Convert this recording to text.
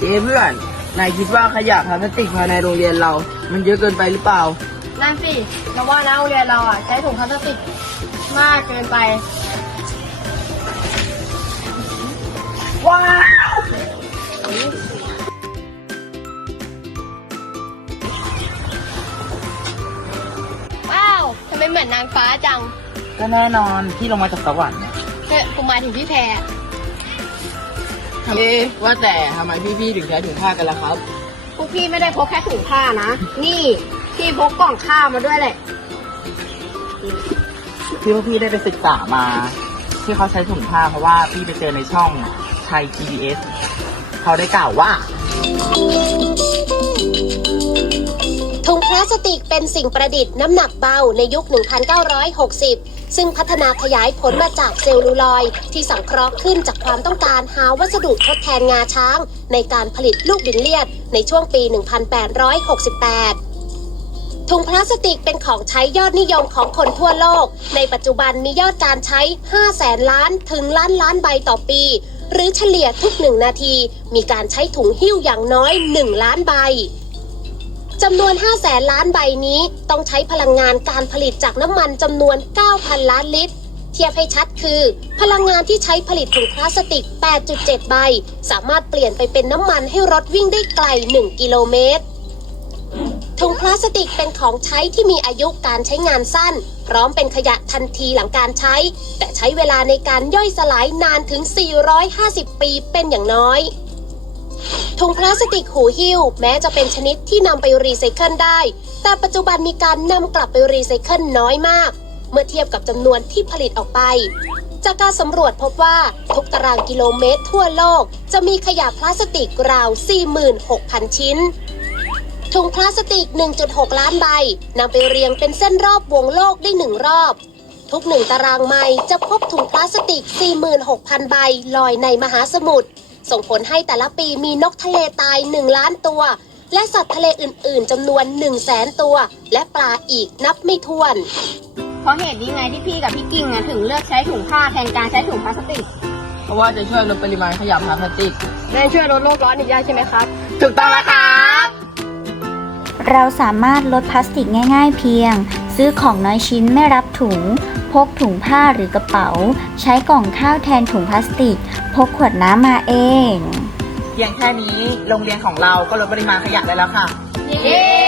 เจ๊เพื่อนนายคิดว่าขยะพลาสติกภายในโรงเรียนเรา มันเยอะเกินไปหรือเปล่า นั่นสิเราว่านะโรงเรียนเราอะใช้ถุงพลาสติกมากเกินไป ว้าวว้าวทำไมเหมือนนางฟ้าจัง ก็แน่นอนที่ลงมาจากสวรรค์เนี่ยเฮ้ยกูหมายถึงพี่แพร เอ๊ะว่าแต่ทำไมพี่ๆถึงใช้ถุงผ้ากันล่ะครับ พวกพี่ไม่ได้พกแค่ถุงผ้านะ นี่พี่พกกล่องข้าวมาด้วยแหละพี่ว่าพี่ได้ไปศึกษามา ที่เขาใช้ถุงผ้าเพราะว่าพี่ไปเจอในช่องไทย PBS เขาได้กล่าวว่าถุงพลาสติกเป็นสิ่งประดิษฐ์น้ำหนักเบาในยุค 1960 ซึ่งพัฒนาขยายผลมาจากเซลลูลอยที่สังเคราะห์ขึ้นจากความต้องการหาวัสดุทดแทนงาช้าง ในการผลิตลูกบินเลียดในช่วงปี 1868ถุงพลาสติกเป็นของใช้ยอดนิยมของคนทั่วโลก ในปัจจุบันมียอดการใช้ 5 แสนล้านถึงล้านล้านใบต่อปี หรือเฉลี่ยทุกหนึ่งนาที มีการใช้ถุงหิ้วอย่างน้อย 1 ล้านใบ จำนวน 5 แสนล้านใบนี้ ต้องใช้พลังงานการผลิตจากน้ำมันจำนวน 9,000 ล้านลิตร เทียบให้ชัดคือ พลังงานที่ใช้ผลิตถุงพลาสติก 8.7 ใบ สามารถเปลี่ยนไปเป็นน้ำมันให้รถวิ่งได้ไกล 1 กิโลเมตรถุงพลาสติกเป็นของใช้ที่มีอายุการใช้งานสั้น พร้อมเป็นขยะทันทีหลังการใช้ แต่ใช้เวลาในการย่อยสลายนานถึง 450 ปีเป็นอย่างน้อย ถุงพลาสติกหูหิ้ว แม้จะเป็นชนิดที่นำไปรีไซเคิลได้ แต่ปัจจุบันมีการนำกลับไปรีไซเคิลน้อยมาก เมื่อเทียบกับจำนวนที่ผลิตออกไป จากการสำรวจพบว่า ทุกตารางกิโลเมตรทั่วโลก จะมีขยะพลาสติกราว 46,000 ชิ้นถุงพลาสติก 1.6 ล้านใบนำไปเรียงเป็นเส้นรอบวงโลกได้หนึ่งรอบ ทุกหนึ่งตารางไมล์จะพบถุงพลาสติก 46,000 ใบลอยในมหาสมุทร ส่งผลให้แต่ละปีมีนกทะเลตาย 1 ล้านตัว และสัตว์ทะเลอื่น ๆจำนวน1 0 0 0 0แสนตัว และปลาอีกนับไม่ถ้วน เพราะเหตุนี้ไงที่พี่กับพี่กิ่งอะถึงเลือกใช้ถุงผ้าแทนการใช้ถุงพลาสติก เพราะว่าจะช่วยลดปริมาณขยะพลาสติกได้ช่วยลดโลกร้อนอีกได้ใช่ไหมครับ ถูกต้องแล้วครับ เราสามารถลดพลาสติกง่าย ๆ เพียง ซื้อของน้อยชิ้นไม่รับถุง พกถุงผ้าหรือกระเป๋า ใช้กล่องข้าวแทนถุงพลาสติก พกขวดน้ำมาเอง เพียงแค่นี้โรงเรียนของเราก็ลดปริมาณขยะได้แล้วค่ะ เย้